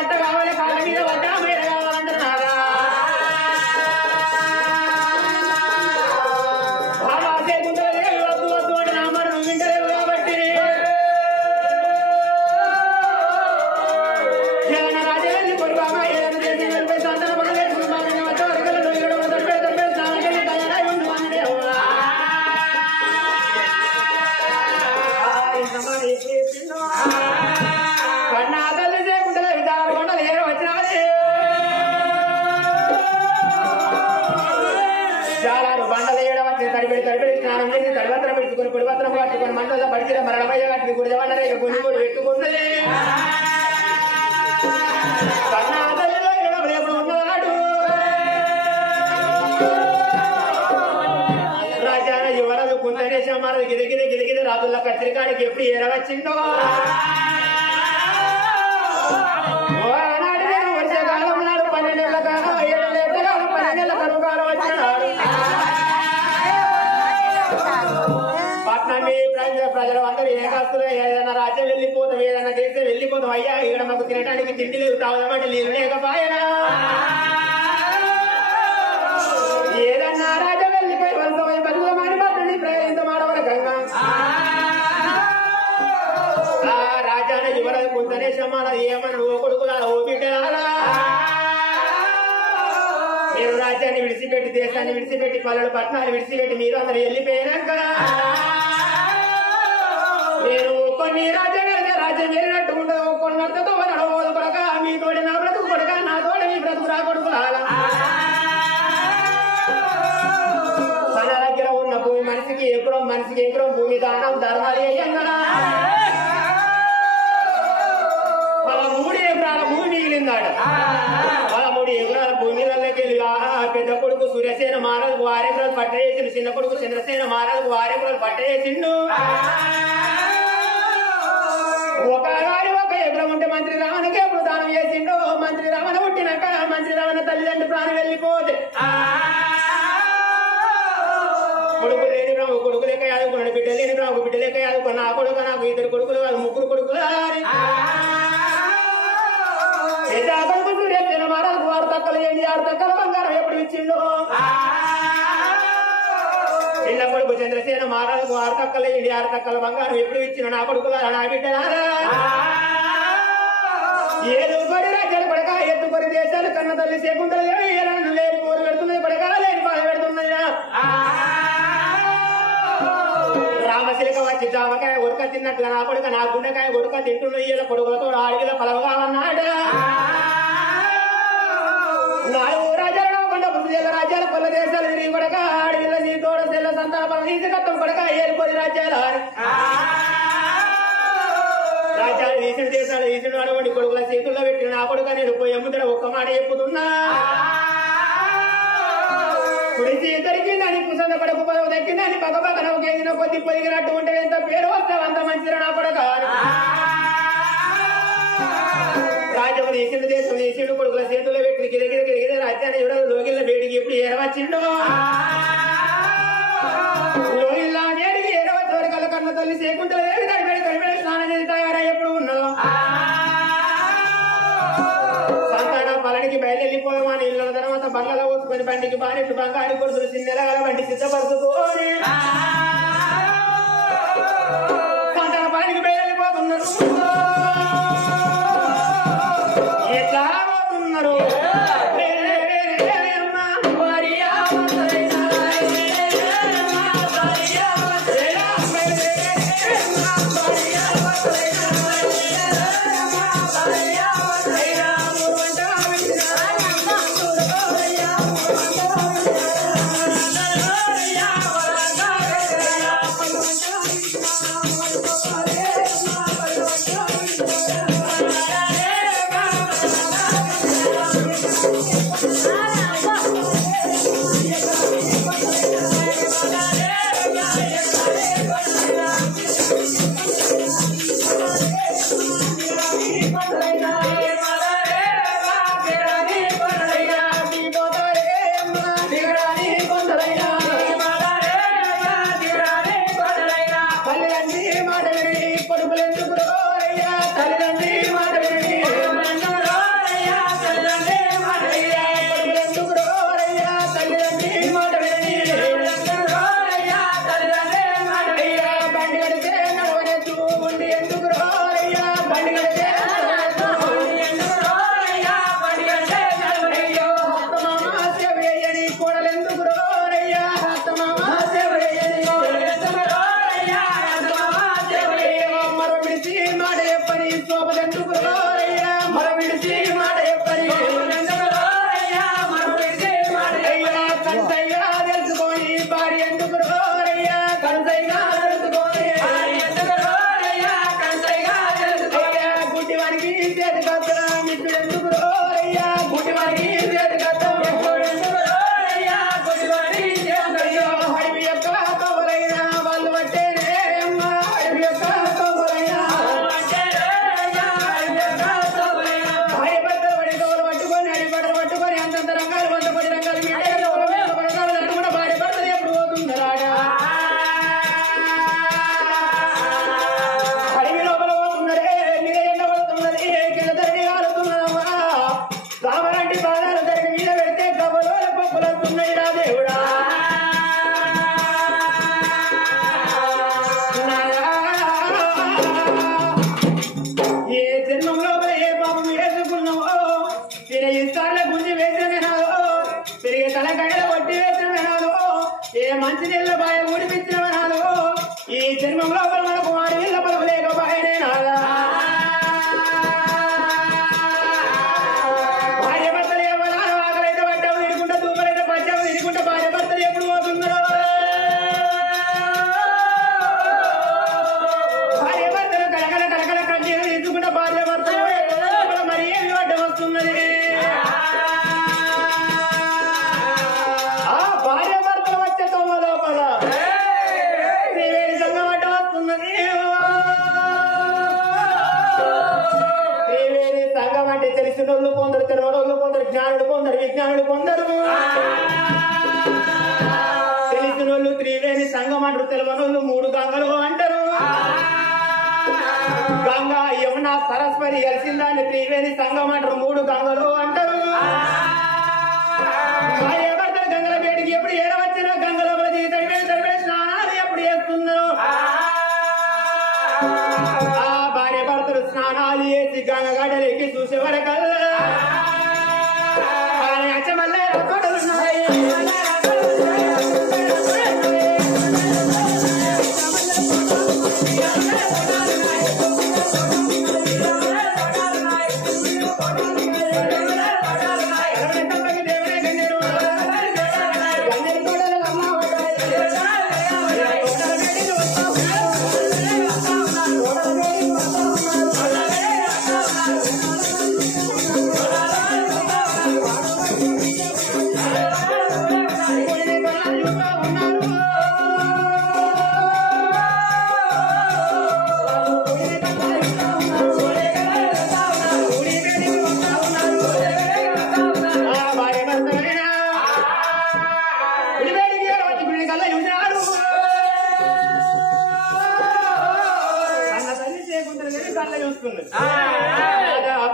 బట్ట కావాలి కాళ్ళ మీద బట్ట మీద కావాలంటున్నారా వద్దు వద్దు అంటే నా మాట నువ్వు వింటలేవు కాబట్టి ఏదైనా రాజే వెళ్ళి కొడుకు ఏదైనా చేసి వెళ్ళిపోయి సంతాన పనులు వేసుకున్నాను వచ్చే వరకు నువ్వు ఇక్కడ తప్పే స్నానం తయారై ఉండు అంటే కన్నా తల్లి చేయకుండా విధాలు కొండలు ఏదో వచ్చినాది చాలా బండలు వేయడం వచ్చింది తడిపెడి స్నానం చేసి తడిపత్రం పెట్టుకుని పొడిపత్రం కట్టుకుని మంటల్లో పడిచిన మరణమయ్య కట్టుకుని గుడిదవండరే కొన్ని కూడా పెట్టుకున్నది కన్నా తల్లిలో ఎప్పుడు ఉన్నదాడు రాజాన యువరాజు కుంతనేశం మారదు గిరిగిరి రాజుల కత్తిరికాడికి ఎప్పుడు ఏరవచ్చిందో నాడు వర్షకాలం నాడు 12 నెలల కాలం 7 నెలల కాలం 10 నెలల కరువు కాలం వచ్చినాడు పట్నం ప్రజలు అందరూ ఏకాస్తులు ఏదైనా రాజ్యం వెళ్ళిపోతాం ఏదైనా దేశం వెళ్ళిపోతాం అయ్యా ఇక్కడ మాకు తినడానికి తిండి లేదు తాగుదామంటే నీళ్ళు లేకపోయినా ఏదన్నా రాజ్యం వెళ్ళిపోయి వలసపోయి బతుకుదామని పట్టణి ప్రయత్నమాడవరకంగా రాజాన యువరాజు కుంతనేశం ఏమన్నా ఓ కొడుకులా ఓ బిడ్డలా మీరు రాజ్యాన్ని విడిచిపెట్టి దేశాన్ని విడిచిపెట్టి పల్లెలు పట్టణాలు విడిచిపెట్టి మీరు అందరూ వెళ్ళిపోయినాక నేను కొన్ని రాజ్యం వెళ్ళినట్టు ఉండదు కొన్ని అర్థతో నడవదు కొడక మీ తోడి నా బ్రతుకు కొడక నా తోడి మీ బ్రతుకు రా కొడుకులాలా మన దగ్గర ఉన్న భూమి మనిషికి ఎకరం భూమి దానం ధర్మాలు వేయంగా వాళ్ళ 3 ఎకరాల భూమి మిగిలిందాడ వాళ్ళ 3 ఎకరాల భూమిలకి వెళ్ళి పెద్ద కొడుకు సూర్యసేన మహారాజుకు 6 ఎకరాలు పట్ట వేసిండు చిన్న కొడుకు చంద్రసేన మహారాజుకు 6 ఎకరాలు పట్ట వేసిండు ఒక ఎకరం ఉంటే మంత్రి రావణకి ఎప్పుడు దానం చేసిండు మంత్రి రావణ పుట్టినాక మంత్రి రావణ తల్లిదండ్రులు ప్రాణం వెళ్ళిపోతే కొడుకు లేని బ్రహ్మ కొడుకు లెక్క యాదుకున్నాడు బిడ్డ లేని బ్రహ్మ బిడ్డ లెక్క యాదుకున్నా ఆ కొడుకు నాకు 2 కొడుకులు కాదు 3 కొడుకులు కొడుకు సూర్యసేన మహారాజుకు 6 తక్కలు 6 తక్కల బంగారం ఎప్పుడు ఇచ్చిండు చిన్న కొడుకు చంద్రసేన మహారాజుకు 6 తక్కలు 6 తక్కల బంగారం ఎప్పుడు ఇచ్చిండు నా కొడుకులారా నా బిడ్డలారా ఏదుకొని రాజ్యాలు కొడక ఎత్తుకొని దేశాలు కన్న తల్లి శకుంతల లేని పోరు పెడుతున్నది కొడక లేని బాధ పెడుతున్నది రామశిలక వచ్చి జామకాయ ఉడక తిన్నట్లుగా నా కొడుక నా గుండెకాయ ఉడక తింటున్నది ఇలా కొడుకులతో ఆడిలో పలవగా అన్నాడు 4 రాజ్యాలు నవ్వకుండా రాజ్యాలు కొల్ల దేశాలు తిరిగి కొడక ఆడిలో నీ తోడ తెల్ల సంతాపం తీసుకత్తం కొడక ఏరిపోయి రాజ్యాలు రాజ్యాలు ఈసుడు దేశాలు ఈసుడు అడవండి కొడుకుల చేతుల్లో పెట్టిన నా కొడుక నేను పోయి అమ్ముతాడు ఒక్క మాట చెప్పుతున్నా కుడిచి దొరికిందని కుసంద పడకు పదవు దక్కిందని పక్క నవ్వు కేసిన కొద్ది పొదిగినట్టు ఉంటే ఎంత పేరు వస్తావు అంత మంచిది నా కొడక రాజ్యములు ఈసుడు దేశం ఈసుడు కొడుకుల చేతుల్లో పెట్టి గిరిగిరి రాజ్యాన్ని చూడ లోగిళ్ళ వేడికి ఎప్పుడు ఏరవచ్చిండు లోగిల్లా వేడికి ఏరవచ్చి వరకల్ల కన్న తల్లి చేయకుండా కడిపేడి స్నానం చేసి తయారై ఎప్పుడు ఉన్నదో సంతానం పలనికి బయలుపోదామని ఇళ్ళ తర్వాత బండ్లలో పోసుకొని బండికి బానెట్టు బంగారు కొడుకులు చిన్నెలగల బండి సిద్ధపరుచుకోని సంతాన పలనికి బయలుపోతున్నారు ఎట్లా పోతున్నారు మంచి నీళ్ళ బాయ ఊడిపించిన నాడు ఈ జన్మంలో మనకు వాడి నీళ్ళ పలకలేక బాయనే నాదా భార్య భర్తలు ఎవరు ఆకలైతే పడ్డావు తిరుగుంటా దూపలైతే పచ్చావు తిరుగుంటా భార్య భర్తలు ఎప్పుడు పోతున్నారో భార్య భర్తలు కలకల కలకల కన్నీరు తీసుకుంటా భార్య భర్తలు మరి ఏమి అడ్డం వస్తున్నది తెలిసినోళ్ళు కొందరు తెలియనోళ్ళు కొందరు జ్ఞానుడు కొందరు విజ్ఞానుడు కొందరు తెలిసినోళ్ళు త్రివేణి సంఘం అంటారు తెలియనోళ్ళు మూడు గంగలు అంటారు గంగా యమున సరస్వతి కలిసిందాన్ని త్రివేణి సంఘం అంటారు మూడు గంగలు అంటారు భార్యాభర్తలు గంగల వేడికి ఎప్పుడు ఏడవచ్చినా గంగలో తడిపే స్నానాలు ఎప్పుడు చేస్తున్నారు భార్య భర్తలు స్నానాలు చేసి గంగ గడ్డలెక్కి చూసే వరకల్లా అచ్చమల్లే కొడలున్నాయి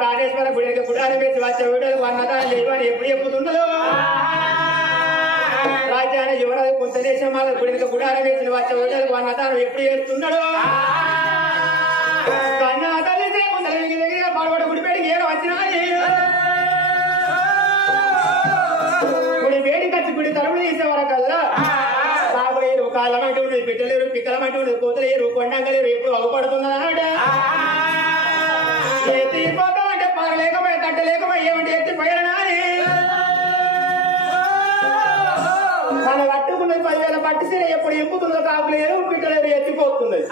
ప్రాణేశ్వర గుడికి గుడాన్ని పెట్టి వచ్చే వీడియోలు అన్నదాన్ని లేవని ఎప్పుడు చెప్పుతున్నదో రాజ్యాన్ని యువరాజు కొంత దేశం వాళ్ళ గుడికి గుడాన్ని పెట్టి వచ్చే వీడియోలు అన్నదానం ఎప్పుడు చేస్తున్నాడు కన్నా తల్లి దగ్గర పాల్పడ గుడిపేడికి ఏదో వచ్చినా గుడి వేడి కచ్చి గుడి తలుపులు తీసే వరకల్లా రాబోయేరు కాళ్ళమంటూ ఉండేది పెట్టలేరు పిక్కలమంటూ ఉండేది కోతలేరు కొండంగలేరు ఎప్పుడు అగుపడుతున్నదన్నమాట ఎత్తిపోతాం అంటే పారలేకపోయి తట్టలేకపోయి ఏమంటే ఎత్తిపోయారనా తను కట్టుకున్నది 10,000 పట్టిసీర ఎప్పుడు ఎంపుతున్నదో కాపులేరు పిట్టలేరు ఎత్తిపోతున్నది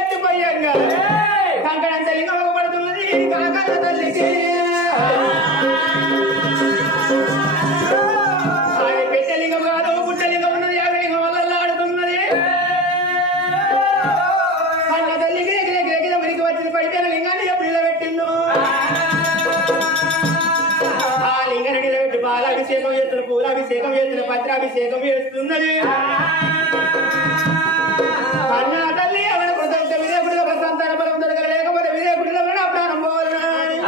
ఎత్తిపోయాక కంకణంత లింగం అగుపడుతున్నది కాకల తల్లికి ఆమె పెట్టలింగం కాదు పుట్టలింగం ఉన్నది 50 లింగం వల్ల ఆడుతున్నది కన్న తల్లికి ఉనికి వచ్చిన పడిపోయిన లింగాన్ని ఎప్పుడు నిలబెట్టిందో ఆ లింగాన్ని నిలబెట్టి పాలాభిషేకం చేస్తున్న పూలాభిషేకం చేస్తున్న పత్రాభిషేకం చేస్తున్నది కన్నా తల్లి ఎవరి కృతజ్ఞ విదేకుడిలో ఒక సంతాన బలం దొరకలేకపోతే విదేకుడిలో ప్రాణం పోవాలని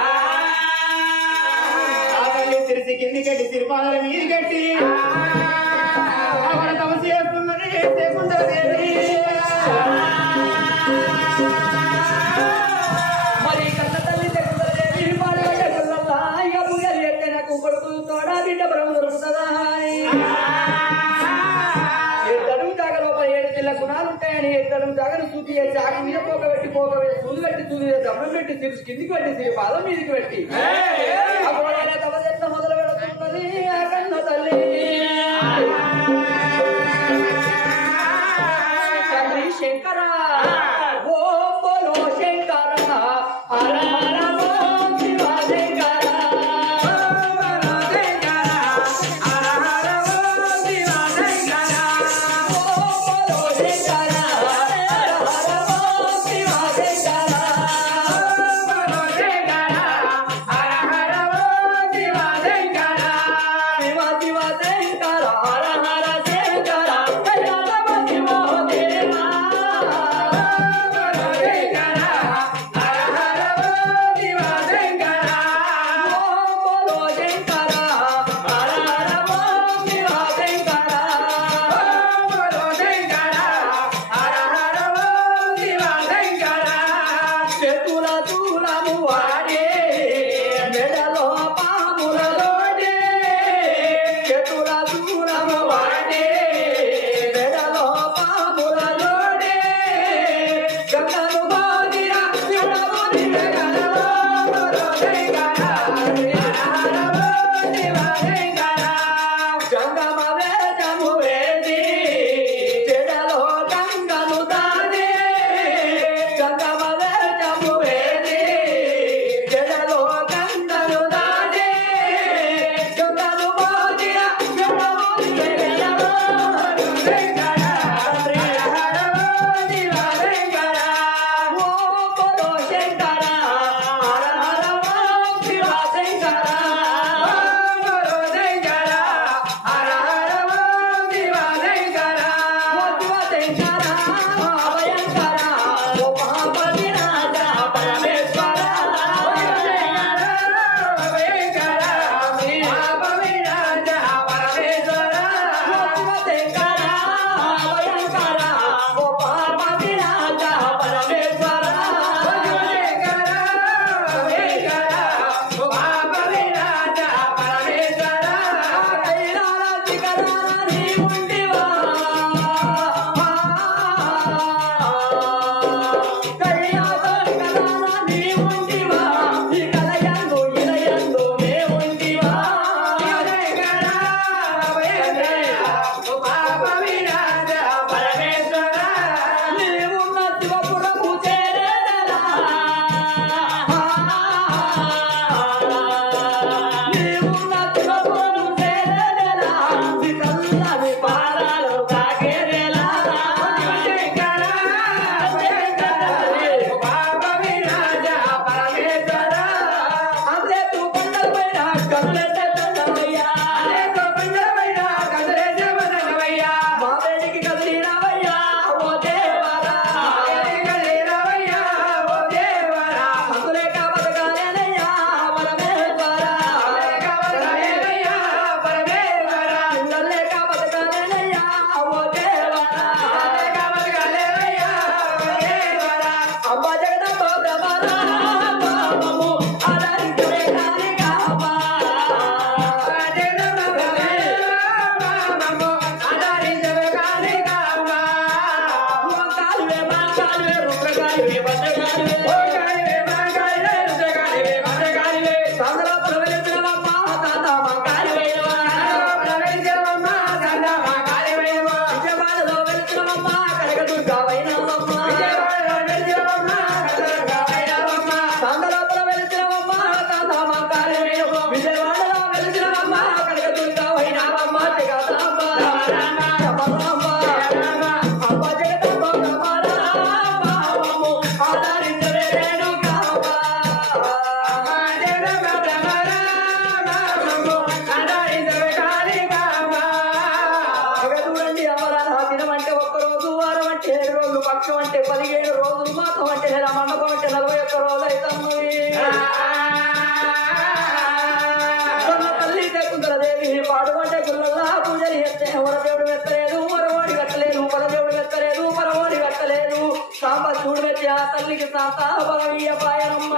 ఆ తల్లి సిరిసి కింది కట్టి సిరిపాదల మీది కట్టి ఆవిడ తమసి చేస్తున్నది శకుంతలదేవి మరి కన్న తల్లి శకుంతలదేవి పాలగల్లా ఇక పుగలి ఎత్తే నాకు కొడుకు తోడా బిడ్డ బ్రహ్మ దొరుకుతుందా ఎత్తడు జాగ లోపల 7 జిల్ల గుణాలు ఉంటాయని ఎత్తడు జాగను సూచి చేసి ఆకు మీద పోకబెట్టి సూది కట్టి సూది దమ్మం పెట్టి సిరిసి కిందికి పెట్టి పాదం మీదికి పెట్టి ఆ గోడైన తమదెత్త మొదలు పెడుతున్నది ఆ కన్న తల్లి శంకర ఓ బోలో శంకర సంతాన బలమీయ పాయనమ్మ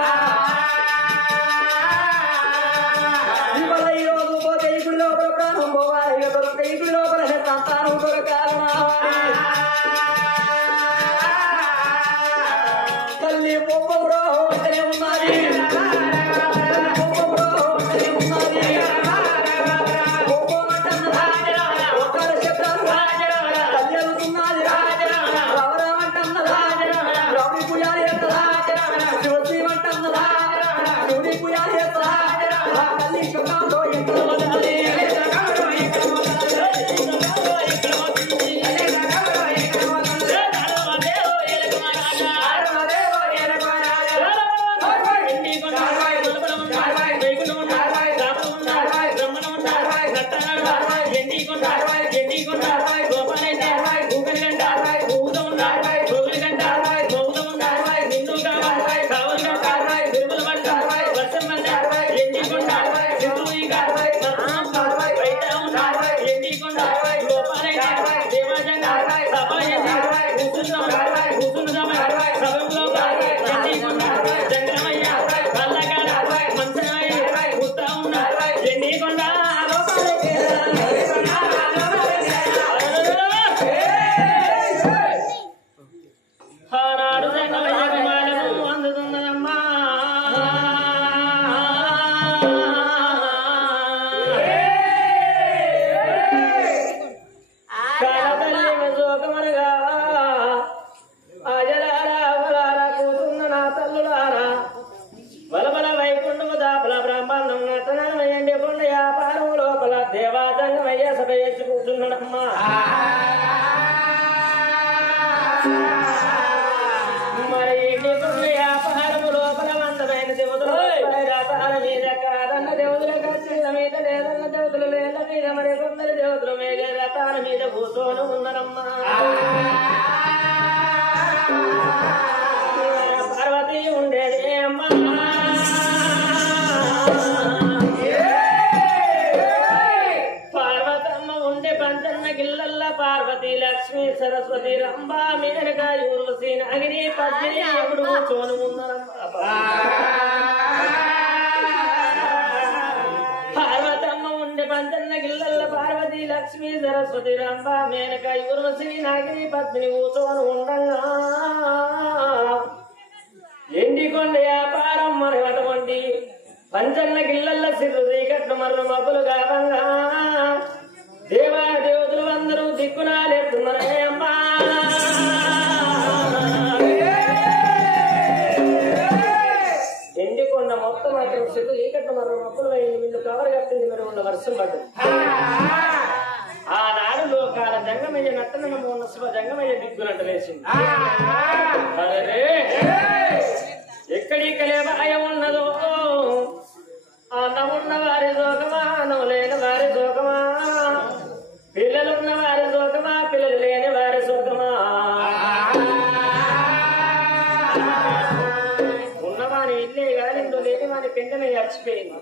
ఇవాళ ఈ రోజు పోతే ఇప్పుడు లోపల ప్రాణం పోవాలి ఇక దొరక ఇప్పుడు లోపల సంతానం దొరకాలనా తల్లి బొమ్మ బ్రో అంటనే ఉన్నది బొమ్మ బ్రో అంటనే ఉన్నది బొమ్మ అంటన్నదా ఒకరి శబ్దాలు తల్లి అనుకున్నది రవరం అంటన్నదా రవి పుయాలి ఎత్తదా శివశ్రీ అంటన్నదా శివుడి పుయాలి ఎత్తదా తల్లి శబ్దంలో ఎక్కడ వదలాలి పార్వతి ఉండేది అమ్మా పార్వతమ్మ ఉండే పంచన్న గిల్లల్ల పార్వతి లక్ష్మి సరస్వతి రంభా మేనక ఊర్వశి నాగిని పద్మిని ఎప్పుడు కూర్చొని ఉన్నారమ్మా పార్వతమ్మ ఉండే పంచన్న గిల్లల్ల పార్వతి లక్ష్మి సరస్వతి రంభా మేనక ఊర్వశి నాగిని పద్మిని కూర్చొని ఉండంగా ఎండికొండ వ్యాపారం మనటువంటి పంచన్న గిల్లల్ల సిరు చీకట్లు మర్ర మబ్బులు కావంగా దేవా దేవతలు అందరూ దిక్కునాలేస్తున్నారే అమ్మా ఎండికొండ మొత్తం మాత్రం సిరు చీకట్లు మర్ర మబ్బులు అయింది ముందు కవర్ కట్టింది మరి ఉన్న వర్షం పడ్డది ఆనాడు లోకాల జంగమయ్య నట్టనమ్మ ఉన్న శివ జంగమయ్య దిగ్గునట్టు వేసింది అరే ఎక్కడికలే భయం ఉన్నదో అన్నమున్న వారి శోకమా అన్నం లేని వారి శోకమా పిల్లలున్న వారి శోకమా పిల్లలు లేని వారి శోకమా ఉన్నవాని ఇల్లే కాలిందో లేని వాని పెంటనే చచ్చిపోయింది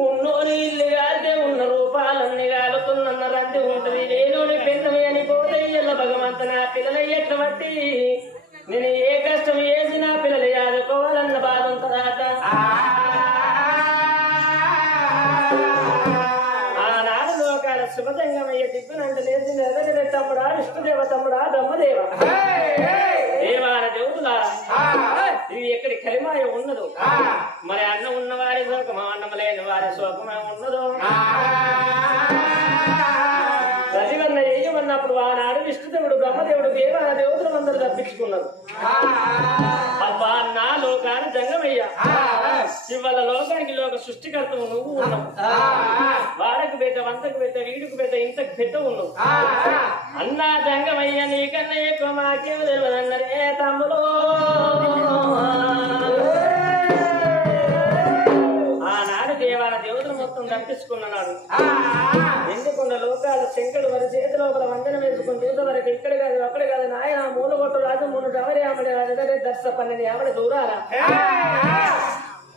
ఉన్నోని ఇల్లు కాలితే ఉన్న రూపాలన్నీ కాలుతున్న రంది ఉంటది లేనోని పెంటమే అని పోతే ఇళ్ళ భగవంత నా పిల్లల ఎట్ల బట్టి నేను ఏ కష్టం వేసినా పిల్లలు ఆదుకోవాలన్న బాధ ఉంటుందట ఆనాడు లోకాల శుభజంగమయ్య దిక్కునంటే లేచింది ఎదగదే తమ్ముడా విష్ణుదేవ తమ్ముడా బ్రహ్మదేవ దేవాల దేవుడులా ఇవి ఎక్కడి కలిమాయ ఉన్నదో మరి అన్నం ఉన్న వారి శోకమా అన్నం లేని వారి శోకమా ఉన్నదో ప్రతివన్న ఏయమన్నప్పుడు ఆనాడు విష్ణుదేవుడు బ్రహ్మదేవుడు దేవాల దేవతలు అందరూ తప్పించుకున్నారు అబ్బా నా లోకాన జంగమయ్య ఇవాళ లోకానికి లోక సృష్టికర్తవు నువ్వు ఉన్నావు వాడకు పెద్ద వంతకు పెద్ద వీడుకు పెద్ద ఇంతకు పెద్ద ఉన్నావు అన్నా జంగమయ్య నీకన్నా ఎక్కువ మాకేం తెలియదన్నరే తమ్ముడు ఆనాడు దేవాల దేవతలు మొత్తం తప్పించుకున్నాడు ఎందుకున్న లోకాల శంకరుడు వారి చేతి లోపల వందనం వేసుకుని చూసే వరకు ఇక్కడ కాదు అక్కడ కాదు నాయన మూలగొట్టు రాజు మూడు రవరి ఆమె దర్శ పన్నెండు ఆవిడ దూరాల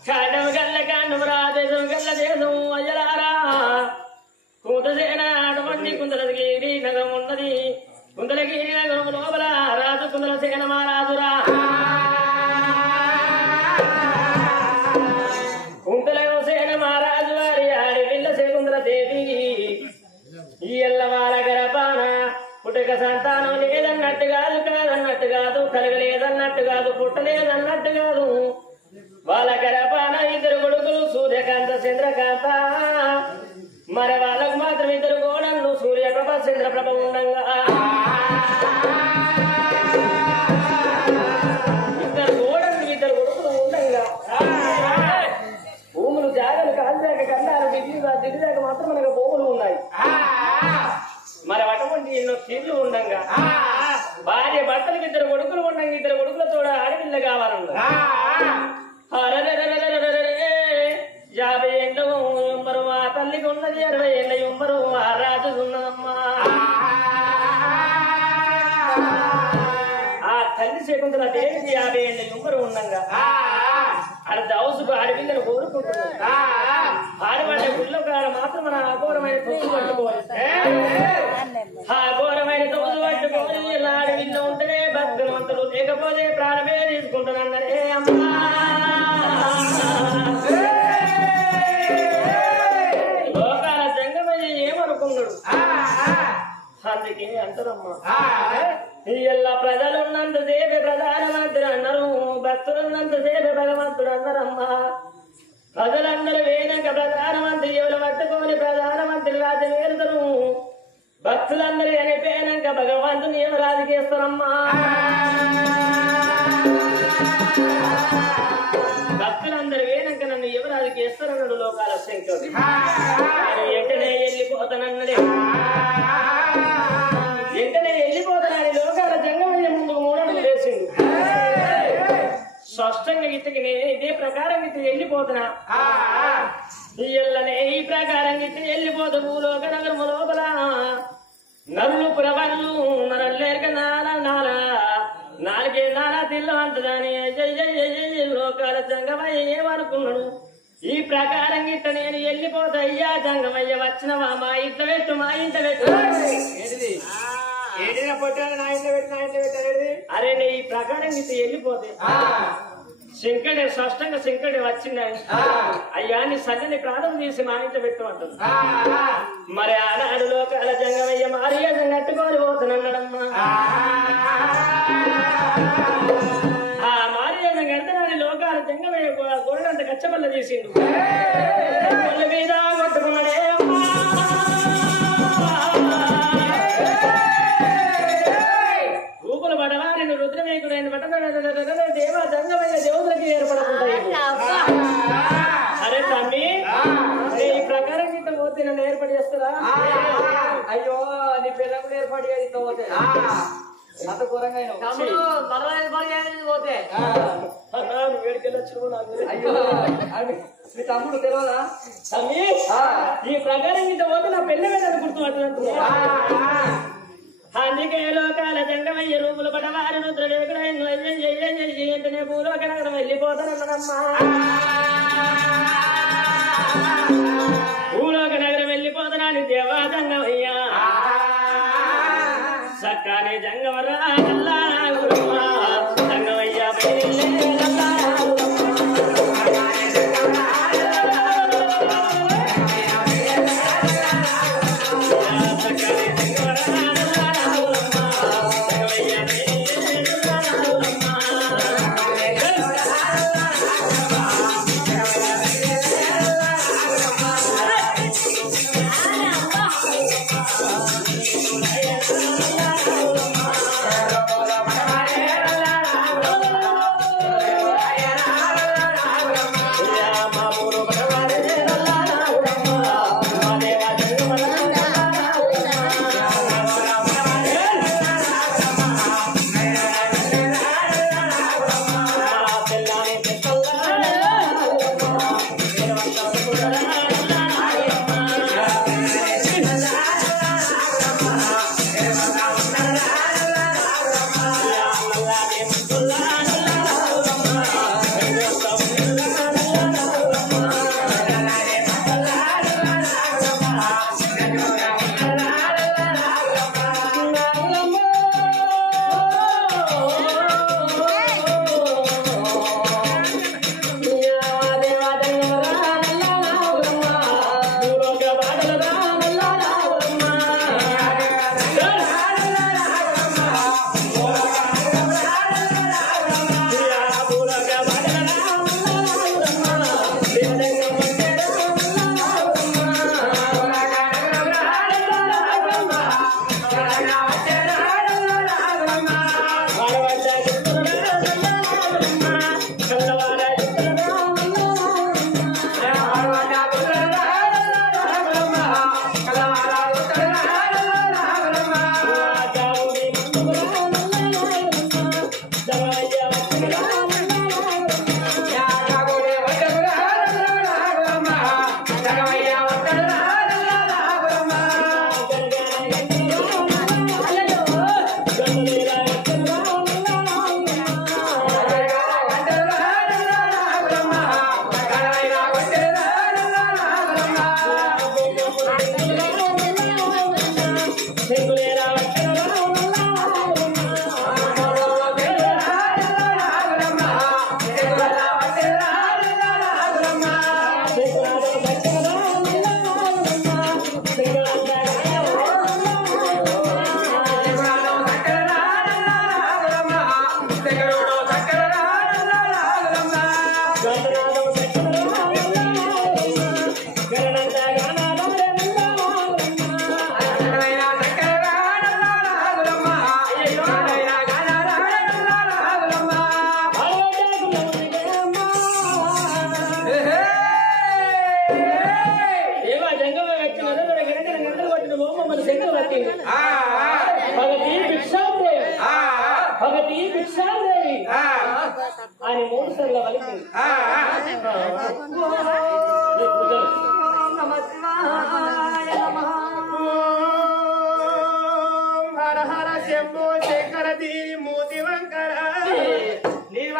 కాండం గల్ల కాండం రాదేశం గల్ల దేశం అయ్యలారా కుందసేన అటువంటి కుందలగిరి నగరం ఉన్నది కుందలగిరి నగరం లోపల రాజు కుందల సేన మహారాజు వాళ్ళ గడపాన ఇద్దరు కొడుకులు సూర్యకాంత చంద్రకాంత మరి వాళ్ళకు మాత్రం ఇద్దరు కోడళ్ళు సూర్యప్రభ చంద్రప్రభ ఉండగా ఇద్దరు కోడళ్ళు ఇద్దరు కొడుకులు ఉండగా భూములు జాగలు కాల్చాక కన్నాలు దిగిదాక మాత్రం మనకు భూములు ఉన్నాయి. మరి అటువంటి ఎన్నో తీర్లు ఉండగా భార్య భర్తలకు ఇద్దరు కొడుకులు ఉండగా ఇద్దరు కొడుకులతో ఆడపిల్ల కావాలన్నా 50 ఏళ్ళ ఉమ్మరు ఆ తల్లికి ఉన్నది 60 ఏళ్ళ ఉమ్మరు ఆ రాజుకు ఉన్నదమ్మా. ఆ తల్లి శకుంతల దేవికి 50 ఏళ్ళ ఉమ్మరు ఉండగా ఆడ దవసుకు ఆడపిల్లను కోరుకుంటున్నాడు. ఆడవాళ్ళ గుళ్ళ కాడ మాత్రం మన అఘోరమైన తొమ్మిది పట్టుకోవాలి. ఆ ఘోరమైన తొమ్మిది పట్టుకోవాలి ఆడపిల్ల ఉంటేనే భక్తులవంతులు లేకపోతే ప్రాణమే తీసుకుంటున్నారే అమ్మా. లోకాల జంగమయ్య ఏమనుకున్నాడు అందుకే అంటారమ్మా. ఇలా ప్రజలున్నంత సేపే ప్రధానమంత్రి అన్నారు, భక్తులున్నంత సేపే భగవంతుడు అన్నారమ్మా. ప్రజలందరూ వేయక ప్రధానమంత్రి ఎవరు పట్టుకొని ప్రధానమంత్రి రాజ్యం ఏలుతారు, భక్తులందరూ అనిపోయాక భగవంతుని ఎవరు రాజకీస్తారమ్మా. భక్తులందరూ వేయక నన్ను ఎవరు రాజకీస్తారన్నాడు లోకాల శంకరుడు. వెంటనే వెళ్ళిపోతానన్నదే వెంటనే వెళ్ళిపోతానని లోకాల జంగమయ్య ముందుకు 3 అడుగులు వేసిండు. స్పష్టంగా ఇతకి నేను ఇదే ప్రకారం ఇటు వెళ్ళిపోతున్నా ఇళ్ళనే ఈ ప్రకారం ఇటు వెళ్ళిపోతా భూలోక నగరము లోపల నరులు పురవళ్ళు నరలేక నాలుగే నానా తిల్లు అంటదాని లోకాల జంగమయ్య ఏమనుకున్నాడు. ఈ ప్రకారం ఇట్ట నేను వెళ్ళిపోతా అయ్యా జంగమయ్య వచ్చినవా మా ఇంట పెట్టు మా ఇంట పెట్టు అరే నే ఈ ప్రకారం ఇటు వెళ్ళిపోతే శంకరుడే స్పష్టంగా శంకరుడే వచ్చిందని అయ్యా నీ సన్నిని ప్రాణం తీసి మా ఇంట పెట్టమంటాడు. మరి ఆనాడు లోకాల జంగమయ్య మారియాసం కట్టుకొని పోతున్నాడమ్మా. ఆ మారియాసం కడతానని లోకాల జంగమయ్య గొడవంత కచ్చబల్ల తీసిండు. కొల్ల మీద కొట్టుకున్నాడే రూపులు పడవారిని రుద్రమేకుడైన దేవ జంగమయ్య దేవతలకి ఏర్పడకుంటాయి. అరే తమ్మి ఈ ప్రకారం ఇంత పోతే నన్ను ఏర్పాటు చేస్తారా? అయ్యో నీ పిల్లకు ఏర్పాటు చేసి పోతే అంత ఘోరంగా పోతే వేడికెళ్ళొచ్చు నాకు. అయ్యో మీ తమ్ముడు తెలియదా తమ్మి ఈ ప్రకారం ఇంత పోతే నా పెళ్ళి మీద గుర్తుపట్టినట్టు. అందుకే లోకాల జంగమయ్య రూపులు పడవారు రుద్రవేకుడైన భూలోక నగరం వెళ్ళిపోతానమ్మా. భూలోక నగరం వెళ్ళిపోతానని దేవా జంగమయ్య సక్కానే జంగమరా జంగమయ్య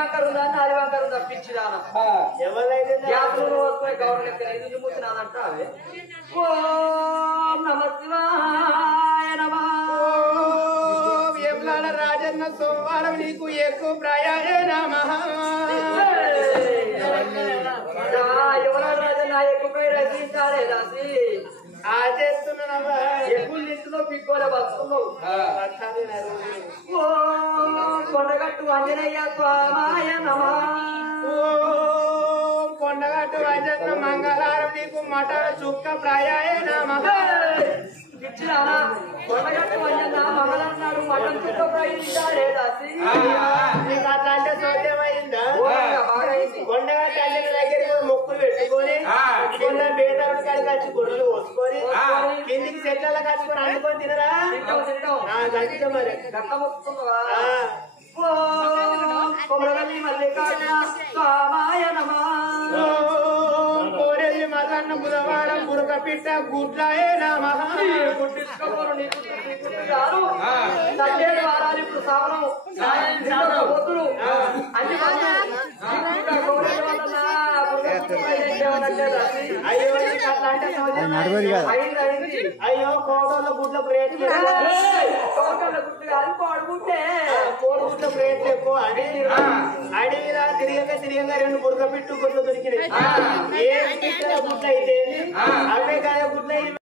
వంకరు దాన్ని అది వంకరు తప్పించిదాన ఎవరైతే గ్యాస్ వస్తున్నాయి గవర్నమెంట్ ఇది మూసినాదంట అవే ఓం నమ శివాయ నమః వేములాడ రాజన్న సోమవారం నీకు ఎక్కువ ప్రయాణ నమః ఎవరు రాజన్న ఎక్కువ రచించాలే దాసి ఆచేస్తున్నావా ఎక్కువ లిస్టులో పిక్కోలే బతుకున్నావు ఓ కొండగట్టు ఆంజనేయ స్వామాయ నమః ఓం కొండగట్టు రాజన్న మంగళవారం నీకు మటన చుక్క ప్రయాణ నమః ఇచ్చినానా కొండగట్టు ఆంజన్న మంగళన్నాడు మటన్ చుక్క ప్రయాణించాలే దాసి నీకు అట్లాంటి సౌద్యమైందా బాగా అయింది కొండగట్టు అంజన దగ్గరికి పోయి మొక్కులు పెట్టుకొని కొండ బేదరుడు కాడికి వచ్చి గొర్రెలు పోసుకొని కిందికి చెట్ల కట్టుకొని అందుకొని తినరా గంట మరి గట్ట మొక్కుతున్నావా ఆ. కొమరవల్లి మల్లికార్జున స్వామాయ నమః ఓం కోరెల్లి మదన్న బుధవారం బురక పిట్ట గుడ్లాయే నమః గుడ్డిసుకోరు నీకు కాదు తగ్గేడు వారాలు ఇప్పుడు సావరం పొద్దులు అన్ని అయ్యో నీకు అట్లాంటి సౌజన్యం అయ్యో కోటోళ్ళ గుడ్ల రేట్లు గుడ్డు కాదు కోడిగుడ్డే కోడిగుడ్ల రేట్లు ఎక్కువ అడవిలా తిరిగగా 2 బురక పిట్టు గుడ్లు దొరికినాయి ఏ గుడ్ల అయితే అవే కాయ గుడ్ల